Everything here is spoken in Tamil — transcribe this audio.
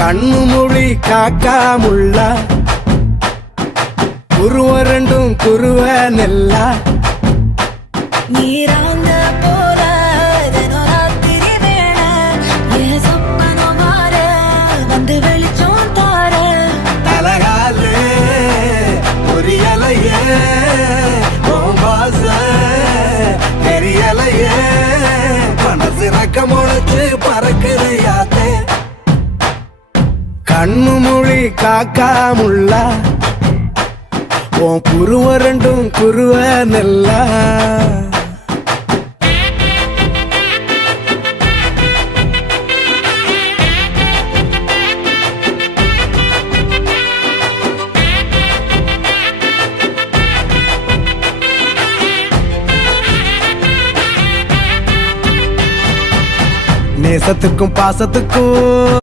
கண்ணு மொழி காக்காமுள்ள குருவ ரெண்டும் குருவ நெல்லா நீராங்க போல தினராத்திரி வேண என் சொப்பனம் மாற வந்து வெளிச்சம் தார தலகாலே பொரியலையே ஓம்பாச தெரியலையே மனசு ரக்க முளைச்சு பறக்குறையாத்தே கண்ணு மொழி காக்காமுள்ள உன் குருவ ரெண்டும் குருவ நெல்லா நேசத்துக்கும் பாசத்துக்கும்